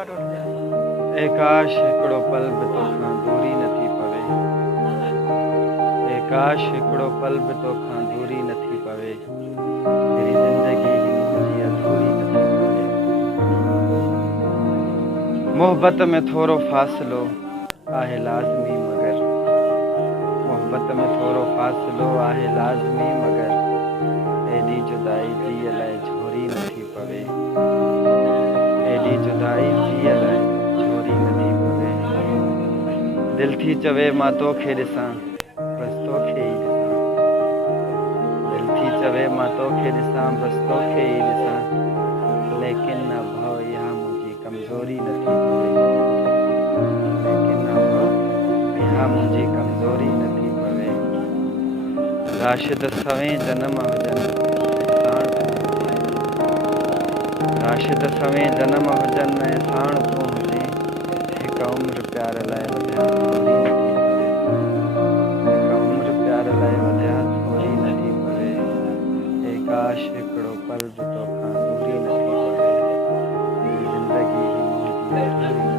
ए काश हिकिड़ो पल बि तोखां दूरी नथी पवे। ए काश हिकिड़ो पल बि तोखां दूरी नथी पवे। तेरी ज़िंदगी ही मुंहिंजी अधूरी नथी पवे। मोहब्बत में थोरो फ़ासिलो आहे लाज़मी मगर, मोहब्बत में थोरो फ़ासिलो आहे लाज़मी मगर, एॾी जुदाई जीअ लाइ झोरी नथी पवे। एॾी जुदाई जीअ लाइ झोरी नथी पवे। दिल थी चवे मां तोखे ॾिसां, बसि तोखे ई ॾिसां। दिल थी चवे मां तोखे ॾिसां, बसि तोखे ई ॾिसां। लेकिन न भउ इहा मुंहिंजी कमज़ोरी नथी पवे। लेकिन न भउ इहा मुंहिंजी कमज़ोरी नथी पवे। राशिद सवें जनम हुजनि साण तूं हुजे। राशिद सवें जनम हुजनि ऐं साण तूं हुजे। हिकु उमिरि प्यार लाइ वधिया थोरी नथी पवे। हिकु उमिरि प्यार लाइ वधिया थोरी नथी पवे। ए काश हिकिड़ो पल बि तोखां दूरी नथी पवे। तेरी ज़िंदगी ही मुंहिंजी अधूरी